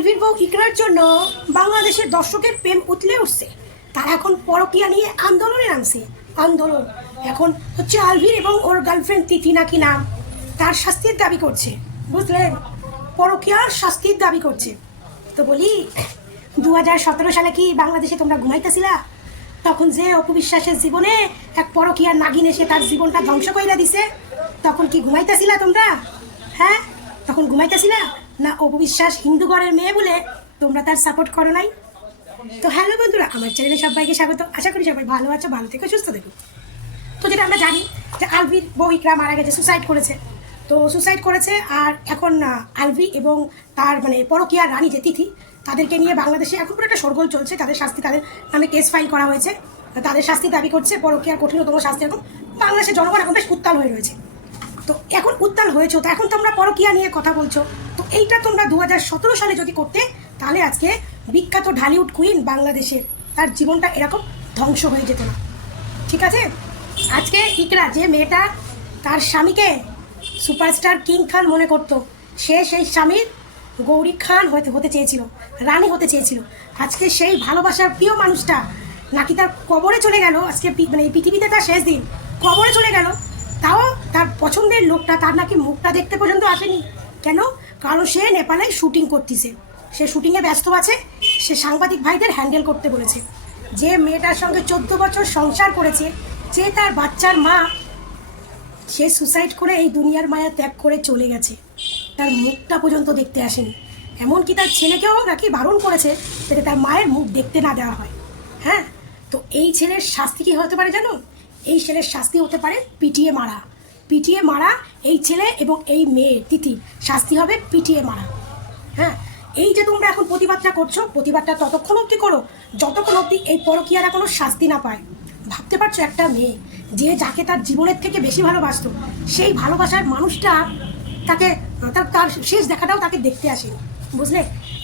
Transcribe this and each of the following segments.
আলভির বউ ইকরার জন্য বাংলাদেশের দর্শকের প্রেম উতলে উঠছে। তারা এখন পরকীয়া নিয়ে আন্দোলনে নামছে। আন্দোলন এখন হচ্ছে আলভির এবং ওর গার্লফ্রেন্ড তিথি নাকি নাম, তার শাস্তির দাবি করছে। বুঝলেন, পরকীয়ার শাস্তির দাবি করছে। তো বলি 2017 সালে কি বাংলাদেশে তোমরা ঘুমাইতেছিলা? তখন যে অপবিশ্বাসের জীবনে এক পরকীয়ার নাগিন এসে তার জীবনটা ধ্বংস কইরা দিছে, তখন কি ঘুমাইতেছিলা তোমরা? হ্যাঁ, তখন ঘুমাইতেছিলা না? অপবিশ্বাস হিন্দু ঘরের মেয়ে বলে তোমরা তার সাপোর্ট করো নাই? তো হ্যালো বন্ধুরা, আমার চ্যানেলে সবাইকে স্বাগত। আশা করি সবাই ভালো আছো, ভালো থেকো, সুস্থ থেকো। তো যেটা আমরা জানি যে আলভির বউ ইকরা মারা গেছে, সুসাইড করেছে। তো সুসাইড করেছে, আর এখন আলভি এবং তার পরকীয়ার রানী যে তিথি, তাদেরকে নিয়ে বাংলাদেশে এখন পুরো একটা শোরগোল চলছে। তাদের শাস্তি, তাদের নামে কেস ফাইল করা হয়েছে, তাদের শাস্তি দাবি করছে। পরকীয়ার কঠিনতম শাস্তি। এখন বাংলাদেশের জনগণ এখন বেশ উত্তাল হয়ে রয়েছে। তো এখন উত্তাল হয়েছো, তো এখন তোমরা পরকীয়া নিয়ে কথা বলছো। তো এইটা তোমরা 2017 সালে যদি করতে, তাহলে আজকে বিখ্যাত ঢালিউড কুইন বাংলাদেশের, তার জীবনটা এরকম ধ্বংস হয়ে যেত না। ঠিক আছে? আজকে ইকরা, যে মেয়েটা তার স্বামীকে সুপারস্টার কিং খান মনে করতো, সে সেই স্বামীর গৌরী খান হতে চেয়েছিল, রানী হতে চেয়েছিল। আজকে সেই ভালোবাসার প্রিয় মানুষটা নাকি তার কবরে চলে গেল। আজকে এই পৃথিবীতে তার শেষ দিন, কবরে চলে গেল। তাও তার পছন্দের লোকটা তার নাকি মুখটা দেখতে পর্যন্ত আসেনি। কেন? কারণ সে নেপালে শুটিং করতেছে, সে শুটিংয়ে ব্যস্ত আছে। সে সাংবাদিক ভাইদের হ্যান্ডেল করতে বলেছে। যে মেয়েটার সঙ্গে 14 বছর সংসার করেছে, যে তার বাচ্চার মা, সে সুসাইড করে এই দুনিয়ার মায়া ত্যাগ করে চলে গেছে। তার মুখটা পর্যন্ত দেখতে আসেনি। এমনকি তার ছেলেকেও নাকি বারণ করেছে যাতে তার মায়ের মুখ দেখতে না দেওয়া হয়। হ্যাঁ, তো এই ছেলের শাস্তি কী হতে পারে জানো? এই ছেলের শাস্তি হতে পারে পিটিয়ে মারা। পিটিয়ে মারা এই ছেলে এবং এই মেয়ে তিথি, শাস্তি হবে পিটিয়ে মারা। হ্যাঁ, এই যে তোমরা এখন প্রতিবাদটা করছো, প্রতিবাদটা ততক্ষণ অবধি করো যতক্ষণ অবধি এই পরকীয়ারা কোনো শাস্তি না পায়। ভাবতে পারছো, একটা মেয়ে যে যাকে তার জীবনের থেকে বেশি ভালোবাসতো, সেই ভালোবাসার মানুষটা তাকে তার শেষ দেখাটাও তাকে দেখতে আসেনি। বুঝলে,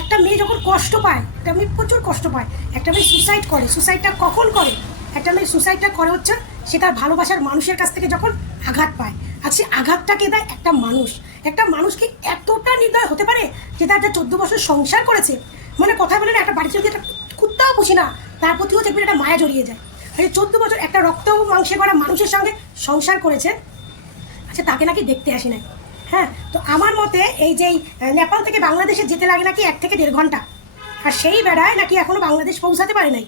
একটা মেয়ে যখন কষ্ট পায়, একটা মেয়ে প্রচুর কষ্ট পায়, একটা মেয়ে সুসাইড করে। সুসাইডটা কখন করে? একটা মেয়ে সুসাইডটা করে হচ্ছে সে তার ভালোবাসার মানুষের কাছ থেকে যখন আঘাত পায়। আর সে আঘাতটাকে দেয় একটা মানুষ। একটা মানুষকে এতটা নির্দয় হতে পারে যে তার 14 বছর সংসার করেছে, কথা বলে না, একটা বাড়িতে যদি একটা কুত্তাও পুষি না, তার প্রতিও দেখবেন একটা মায়া জড়িয়ে যায়। আর 14 বছর একটা রক্ত মাংসে করা মানুষের সঙ্গে সংসার করেছে, আচ্ছা তাকে নাকি দেখতে আসি নাই। হ্যাঁ, তো আমার মতে এই যে নেপাল থেকে বাংলাদেশে যেতে লাগে নাকি 1 থেকে 1.5 ঘন্টা, আর সেই বেড়ায় নাকি এখনও বাংলাদেশ পৌঁছাতে পারে নাই।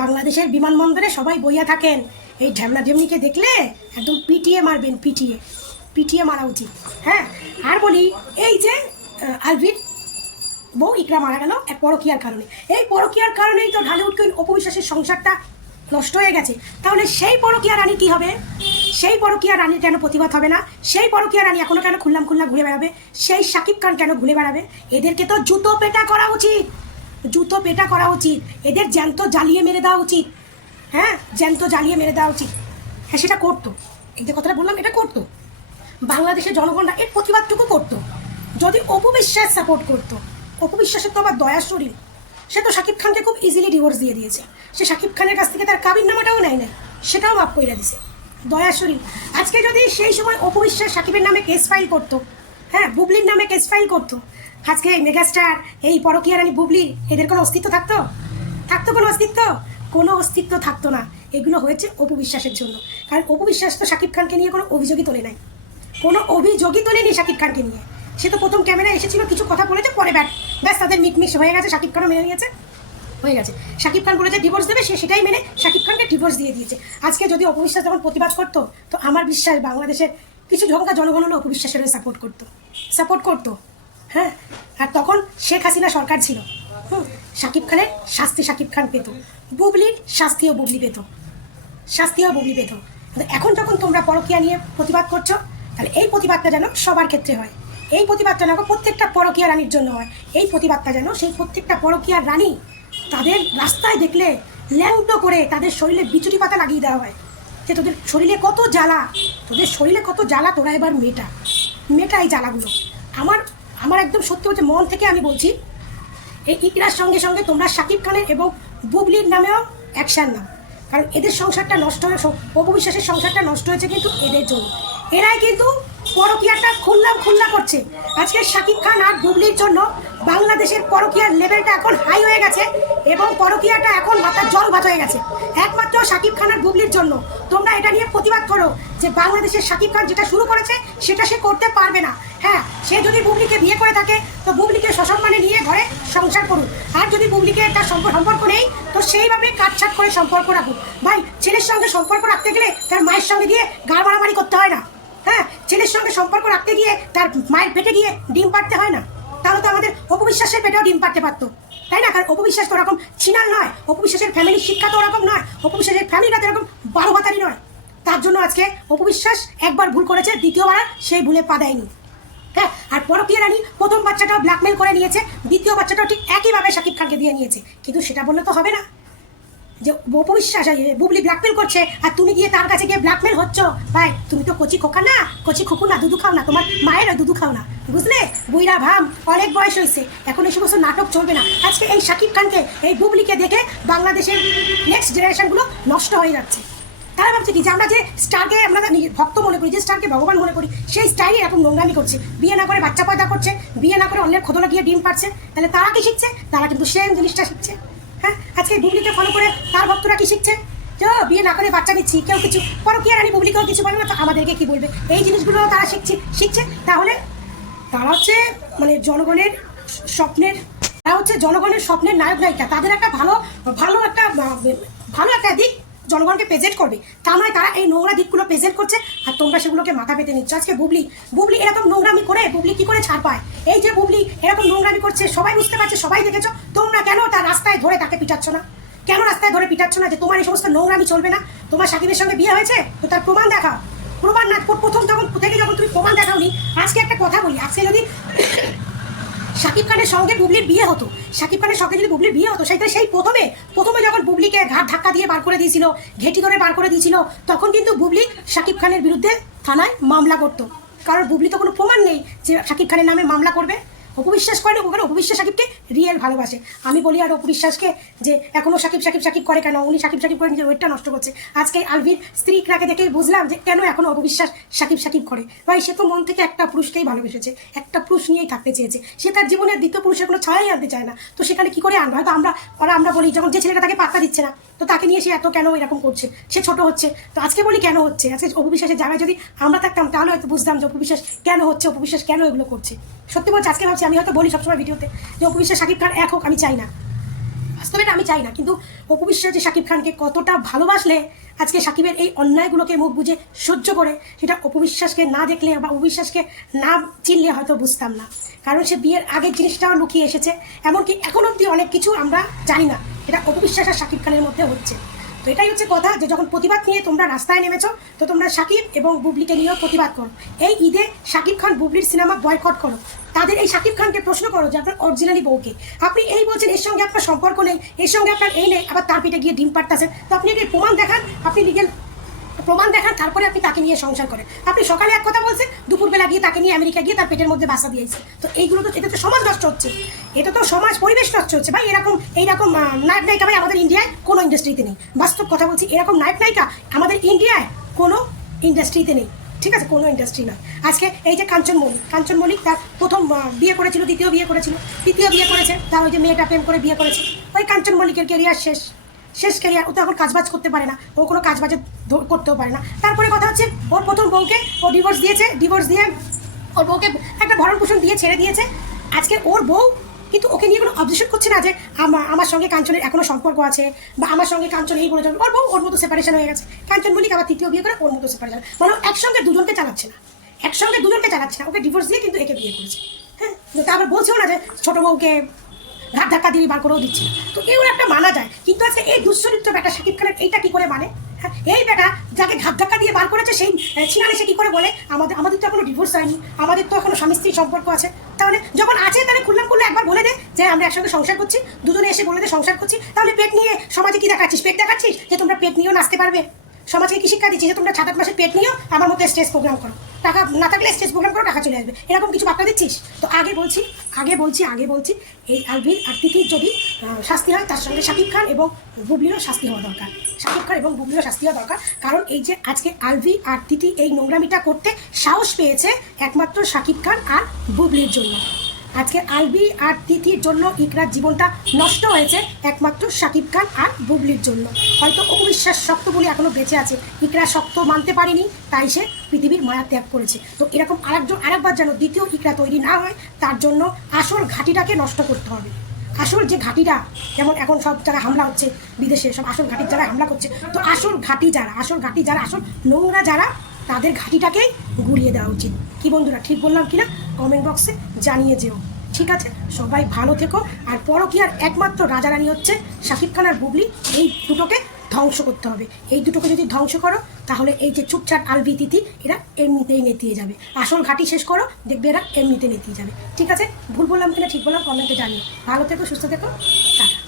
বাংলাদেশের বিমানবন্দরে সবাই বইয়া থাকেন, এই ঢ্যামনা ঢেমনিকে দেখলে একদম পিটিয়ে মারবেন, পিটিয়ে মারা উচিত। হ্যাঁ, আর বলি, এই যে আলভির বউ ইকরা মারা গেল এক পরকীয়ার কারণে। এই পরকীয়ার কারণেই তো ঢালিউড কুইন অপবিশ্বাসের সংসারটা নষ্ট হয়ে গেছে। তাহলে সেই পরকীয়া রানী কী হবে? সেই পরকীয়া রানীর কেন প্রতিবাদ হবে না? সেই পরকীয়া রানী এখনও কেন খুল্লাম ঘুরে বেড়াবে? সেই শাকিব খান কেন ঘুরে বেড়াবে? এদেরকে তো জুতো পেটা করা উচিত, জুতো পেটা করা উচিত। এদের জ্যান্ত জ্বালিয়ে মেরে দেওয়া উচিত। হ্যাঁ, জ্যান্ত জ্বালিয়ে মেরে দেওয়া উচিত। হ্যাঁ, সেটা করতো। এই যে কথাটা বললাম, এটা করতো। বাংলাদেশের জনগণরা এর প্রতিবাদটুকু করতো যদি অপবিশ্বাস সাপোর্ট করতো। অপবিশ্বাসের তো আবার দয়ার শরীর, সে তো শাকিব খানকে খুব ইজিলি ডিভোর্স দিয়ে দিয়েছে। সে শাকিব খানের কাছ থেকে তার কাবিন নামাটাও নেয় নাই, সেটাও মাফ করে দিছে। দয়ার শরীর। আজকে যদি সেই সময় অপবিশ্বাস শাকিবের নামে কেস ফাইল করতো, হ্যাঁ, বুবলির নামে কেস ফাইল করতো, আজকে এই মেগাস্টার, এই পরকীয়া রানী বুবলি, এদের কোনো অস্তিত্ব থাকতো? কোনো অস্তিত্ব? কোনো অস্তিত্ব থাকতো না। এগুলো হয়েছে অপবিশ্বাসের জন্য। কারণ অপবিশ্বাস তো শাকিব খানকে নিয়ে কোনো অভিযোগই তোলে নাই, কোনো অভিযোগই তোলেনি শাকিব খানকে নিয়ে। সে তো প্রথম ক্যামেরায় এসেছিল, কিছু কথা বলেছে, পরে ব্যাস তাদের মিটমিক্স হয়ে গেছে। শাকিব খানও মেনে নিয়েছে, হয়ে গেছে। শাকিব খান বলেছে ডিভোর্স দেবে, সে সেটাই মেনে শাকিব খানকে ডিভোর্স দিয়ে দিয়েছে। আজকে যদি অপবিশ্বাস যখন প্রতিবাদ করতো, তো আমার বিশ্বাস বাংলাদেশের কিছু ঢঙ্কা জনগণ হলো অপবিশ্বাসের সাপোর্ট করতো। হ্যাঁ, আর তখন শেখ হাসিনা সরকার ছিল। শাকিব খানের শাস্তি শাকিব খান পেত, বুবলির শাস্তিও বুবলি পেত। কিন্তু এখন যখন তোমরা পরকীয়া নিয়ে প্রতিবাদ করছো, তাহলে এই প্রতিবাদটা যেন সবার ক্ষেত্রে হয়। এই প্রতিবাদটা যেন প্রত্যেকটা পরকীয়া রানীর জন্য হয়। এই প্রতিবাদটা যেন সেই প্রত্যেকটা পরকীয়ার রানী, তাদের রাস্তায় দেখলে ল্যাংটো করে তাদের শরীরে বিচুটি পাতা লাগিয়ে দেওয়া হয় যে তোদের শরীরে কত জ্বালা, তোরা এবার মেটা এই জ্বালাগুলো। আমার একদম সত্যি হচ্ছে, মন থেকে আমি বলছি, এই ইকরার সঙ্গে সঙ্গে তোমরা শাকিব খানের এবং বুবলির নামেও অ্যাকশান নাও। কারণ এদের সংসারটা নষ্ট হয়েছে, অপবিশ্বাসের সংসারটা নষ্ট হয়েছে কিন্তু এদের জন্য। এরাই কিন্তু পরকীয়াটা খুল্লা করছে। আজকে শাকিব খান আর বুবলির জন্য বাংলাদেশের পরকীয়ার লেভেলটা এখন হাই হয়ে গেছে এবং পরকীয়াটা এখন মাথার জল ভাত হয়ে গেছে একমাত্র শাকিব খান আর বুবলির জন্য। তোমরা এটা নিয়ে প্রতিবাদ করো যে বাংলাদেশের শাকিব খান যেটা শুরু করেছে সেটা সে করতে পারবে না। হ্যাঁ, সে যদি বুবলিকে বিয়ে করে থাকে তো বুবলিকে সসম্মানে নিয়ে ঘরে সংসার করুন, আর যদি বুবলিকে তার সম্পর্ক নেই তো সেইভাবে কাটছাট করে সম্পর্ক রাখুন। ভাই, ছেলের সঙ্গে সম্পর্ক রাখতে গেলে তার মায়ের সঙ্গে গিয়ে গাড় মারামারি করতে হয় না। হ্যাঁ, ছেলের সঙ্গে সম্পর্ক রাখতে গিয়ে তার মায়ের পেটে গিয়ে ডিম পাড়তে হয় না। তাহলে তো আমাদের অপবিশ্বাসের পেটেও ডিম পাড়তে পারতো, তাই না? কারণ অপবিশ্বাস তো ওরকম ছিনাল নয়, অপবিশ্বাসের ফ্যামিলির শিক্ষা তো ওরকম নয়, অপবিশ্বাসের ফ্যামিলিটা তো এরকম 12 ভাতারি নয়। তার জন্য আজকে অপবিশ্বাস একবার ভুল করেছে, দ্বিতীয়বার সেই ভুলে পা দেয়নি। হ্যাঁ, আর পরকীয়া রানী প্রথম বাচ্চাটাও ব্ল্যাকমেল করে নিয়েছে, দ্বিতীয় বাচ্চাটাও ঠিক একইভাবে শাকিব খানকে দিয়ে নিয়েছে। কিন্তু সেটা বললে তো হবে না যে অপবিশ্বাস বুবলি ব্ল্যাকমেল করছে আর তুমি গিয়ে তার কাছে গিয়ে ব্ল্যাকমেল হচ্ছ। ভাই, তুমি তো কচি খোকা না, কচি খুকু না, দুধু খাও না, তোমার মায়ের দুধু খাও না, বুঝলে? বুইরা ভাম, অনেক বয়স হয়েছে, এখন এই সমস্ত নাটক চলবে না। আজকে এই শাকিব খানকে, এই বুবলিকে দেখে বাংলাদেশের নেক্সট জেনারেশনগুলো নষ্ট হয়ে যাচ্ছে। তারা ভাবছে কি যে আমরা যে স্টারকে আমরা ভক্ত মনে করি, যে স্টারকে ভগবান মনে করি, সেই স্টাইলে এরকম নোংরামি করছে, বিয়ে না করে বাচ্চা পয়দা করছে, বিয়ে না করে অন্যের খোদনা গিয়ে ডিম পাচ্ছে। তাহলে তারা কি শিখছে? তারা কিন্তু সেম জিনিসটা শিখছে। হ্যাঁ, আজকে বুবলিকে ফলো করে তার ভক্তরা কি শিখছে? যে বিয়ে না করে বাচ্চা নিচ্ছি, কেউ কিছু পরকীয়া রানী বুবলিকেও কিছু বলবে না, তো আমাদেরকে কি বলবে? এই জিনিসগুলো তারা শিখছে। তাহলে তারা হচ্ছে মানে জনগণের স্বপ্নের, তারা হচ্ছে জনগণের স্বপ্নের নায়ক নায়িকা। তাদের একটা ভালো একটা দিক জনগণকে প্রেজেন্ট করবে, তা নয় তারা এই নোংরা দিকগুলো প্রেজেন্ট করছে আর তোমরা সেগুলোকে মাথা পেতে নিচ্ছ। আজকে বুবলি এরকম নোংরামি করে বুবলি কি করে ছাড় পায়? এই যে বুবলি এরকম নোংরামি করছে, সবাই বুঝতে পারছে, সবাই দেখেছো, তোমরা কেন তার রাস্তায় ধরে তাকে পিটাচ্ছ না? কেন রাস্তায় ধরে পিটাচ্ছ না যে তোমার এই সমস্ত নোংরামি চলবে না? তোমার সাকিবের সঙ্গে বিয়ে হয়েছে তো তার প্রমাণ দেখাও। প্রমাণ না, প্রথম যখন তুমি প্রমাণ দেখাওনি। আজকে একটা কথা বলি, আজকে যদি শাকিব খানের সঙ্গে বুবলির বিয়ে হতো, শাকিব খানের সঙ্গে যদি বুবলির বিয়ে হতো, সেই প্রথমে যখন বুবলিকে ঘাট ধাক্কা দিয়ে বার করে দিয়েছিল, ঘেঁটি ধরে বার করে দিয়েছিল, তখন কিন্তু বুবলি শাকিব খানের বিরুদ্ধে থানায় মামলা করতো। কারণ বুবলি তো কোনো প্রমাণ নেই যে শাকিব খানের নামে মামলা করবে। অপবিশ্বাস করে না, অপবিশ্বাস শাকিবকে রিয়েল ভালোবাসে। আমি বলি আর অপবিশ্বাসকে যে এখনো সাকিব করে কেন? উনি সাকিব করে নিজের ওয়েটটা নষ্ট করছে। আজকে আলভির স্ত্রীকে দেখে বুঝলাম যে কেন এখনো অপবিশ্বাস সাকিব করে। ভাই, সে তো মন থেকে একটা পুরুষকেই ভালোবেসেছে, একটা পুরুষ নিয়েই থাকতে চেয়েছে। সে তার জীবনের দ্বিতীয় পুরুষের কোনো ছায়াই আনতে চায় না। তো সেখানে কি করে আনবে? হয়তো আমরা বলি যখন যে ছেলেটা তাকে পাত্তা দিচ্ছে না, তো তাকে নিয়ে সে এত কেন এরকম করছে, সে ছোট হচ্ছে। তো আজকে বলি কেন হচ্ছে? আজকে অপবিশ্বাসের জায়গায় যদি আমরা থাকতাম তাহলে হয়তো বুঝতাম যে অপবিশ্বাস কেন হচ্ছে, অপবিশ্বাস কেন এগুলো করছে। সত্যি বলছি, আজকে ভাবছি, আমি হয়তো বলি সবসময় ভিডিওতে যে অপবিশ্বাস শাকিব খান এক হোক, আমি চাই না, বাস্তবে আমি চাই না, কিন্তু অপবিশ্বাস যে শাকিব খানকে কতটা ভালোবাসলে আজকে শাকিবের এই অন্যায়গুলোকে মুখ বুঝে সহ্য করে, সেটা অপবিশ্বাসকে না দেখলে বা অপবিশ্বাসকে না চিনলে হয়তো বুঝতাম না। কারণ সে বিয়ের আগের জিনিসটাও লুকিয়ে এসেছে, এমনকি এখন অবধি অনেক কিছু আমরা জানি না, এটা অপবিশ্বাস আর শাকিব খানের মধ্যে হচ্ছে। তো এটাই হচ্ছে কথা, যে যখন প্রতিবাদ নিয়ে তোমরা রাস্তায় নেমেছো, তো তোমরা শাকিব এবং বুবলিকে নিয়েও প্রতিবাদ করো। এই ঈদে শাকিব খান বুবলির সিনেমা বয়কট করো। তাদের এই শাকিব খানকে প্রশ্ন করো যে আপনার অরিজিনালি বউকে, আপনি এই বলছেন এর সঙ্গে আপনার সম্পর্ক নেই, এর সঙ্গে আপনার এই নেই, আবার তার পিঠে গিয়ে ডিম পাড়তেছেন। তো আপনি একটি প্রমাণ দেখান, আপনি লিগেল প্রমাণ দেখান, তারপরে আপনি তাকে নিয়ে সংসার করেন। আপনি সকালে এক কথা বলছেন, দুপুরবেলা গিয়ে তাকে নিয়ে আমেরিকা গিয়ে তার পেটের মধ্যে বাসা দিয়েছে। তো এইগুলো তো, এটা তো সমাজ নষ্ট হচ্ছে, এটা তো সমাজ পরিবেশ নষ্ট হচ্ছে। ভাই, এইরকম নায়ক নায়িকা ভাই আমাদের ইন্ডিয়ায় কোনো ইন্ডাস্ট্রিতে নেই। বাস্তব কথা বলছি, এরকম নায়ক নায়িকা আমাদের ইন্ডিয়ায় কোনো ইন্ডাস্ট্রিতে নেই। ঠিক আছে, কোনো ইন্ডাস্ট্রি নয়। আজকে এই যে কাঞ্চন মল্লিক তার প্রথম বিয়ে করেছিল, তৃতীয় বিয়ে করেছে, তার ওই যে মেয়েটা প্রেম করে বিয়ে করেছে, ওই কাঞ্চন মল্লিকের কেরিয়ার শেষ ক্যারিয়ার। ও তো এখন কাজবাজ করতে পারে না, ও কোনো কাজবাজে করতেও পারে না। তারপরে কথা হচ্ছে, ওর প্রথম বউকে ও ডিভোর্স দিয়ে ওর বউকে একটা ভরণ পোষণ দিয়ে ছেড়ে দিয়েছে। আজকে ওর বউ কিন্তু ওকে নিয়ে কোনো অবজেকশন করছে না যে আমার সঙ্গে কাঞ্চনের এখনো সম্পর্ক আছে, বা আমার সঙ্গে কাঞ্চন এই বলে যাবে। ওর বউ ওর মতো সেপারেশন হয়ে গেছে। কাঞ্চন মল্লিক আবার তৃতীয় বিয়ে করে ওর মতো সেপারেশন, মানে একসঙ্গে দুজনকে চালাচ্ছে না, ওকে ডিভোর্স দিয়ে কিন্তু একে বিয়ে করেছে। হ্যাঁ, তারপর বলছেও না যে ছোটো বউকে ঘাট ধাক্কা দিয়ে বার করেও দিচ্ছে। তো এগুলো একটা মানা যায়, কিন্তু আজকে এই দুশ্চরিত্র বেটা শাকিব খানের এইটা কি করে মানে? হ্যাঁ, এই বেটা যাকে ঘাট ধাক্কা দিয়ে বার করেছে সেই ছিনালে সে কি করে বলে আমাদের তো এখনো ডিভোর্স হয়নি, আমাদের তো এখনো স্বামী স্ত্রীর সম্পর্ক আছে। তাহলে যখন আছে তাহলে খুললে একবার বলে দে যে আমরা একসঙ্গে সংসার করছি, দুজনে এসে বলে দে সংসার করছি। তাহলে পেট নিয়ে সমাজে কি দেখাচ্ছিস? পেট দেখাচ্ছিস যে তোমরা পেট নিয়েও নাচতে পারবে? সমাজকে কি শিক্ষা দিচ্ছি যে তোমরা 7-8 মাসের পেট নিয়েও আমার মতো স্টেজ প্রোগ্রাম করো, টাকা না থাকলে স্টেজ প্রোগ্রাম করো, টাকা চলে আসবে, এরকম কিছু বার্তা দিচ্ছিস? তো আগে বলছি এই আলভি আর তিথির যদি শাস্তি হয়, তার সঙ্গে শাকিব খান এবং বুবলিরও শাস্তি হওয়া দরকার। কারণ এই যে আজকে আলভি আর তিথি এই নোংরামিটা করতে সাহস পেয়েছে একমাত্র শাকিব খান আর বুবলির জন্য। আজকে আলভি আর তিথির জন্য ইকরার জীবনটা নষ্ট হয়েছে একমাত্র শাকিব খান আর বুবলির জন্য। হয়তো অবিশ্বাস শক্ত বলে এখনো বেঁচে আছে, ইকরা শক্ত মানতে পারেনি, তাই সে পৃথিবীর মায়া ত্যাগ করেছে। তো এরকম আরেকবার যেন দ্বিতীয় ইকরা তৈরি না হয়, তার জন্য আসল ঘাঁটিটাকে নষ্ট করতে হবে। আসল যে ঘাঁটিটা, যেমন এখন সব জায়গায় হামলা হচ্ছে, বিদেশে সব আসল ঘাঁটির জায়গায় হামলা করছে, তো আসল ঘাঁটি যারা আসল নোংরা যারা, তাদের ঘাঁটিটাকেই গুড়িয়ে দেওয়া উচিত। কি বন্ধুরা, ঠিক বললাম কিনা কমেন্ট বক্সে জানিয়ে যেও। ঠিক আছে, সবাই ভালো থেকো। আর পরকীয়ার একমাত্র রাজারানী হচ্ছে শাকিব খান আর বুবলি, এই দুটোকে ধ্বংস করতে হবে। এই দুটোকে যদি ধ্বংস করো, তাহলে এই যে ছুটছাট আলভি তিথি, এরা এমনিতেই নেতিয়ে যাবে। আসল ঘাঁটি শেষ করো, দেখবে এরা এমনিতে নেতিয়ে যাবে। ঠিক আছে, ভুল বললাম কিনা ঠিক বললাম কমেন্টে জানিও। ভালো থেকো, সুস্থ থেকো, টাটা।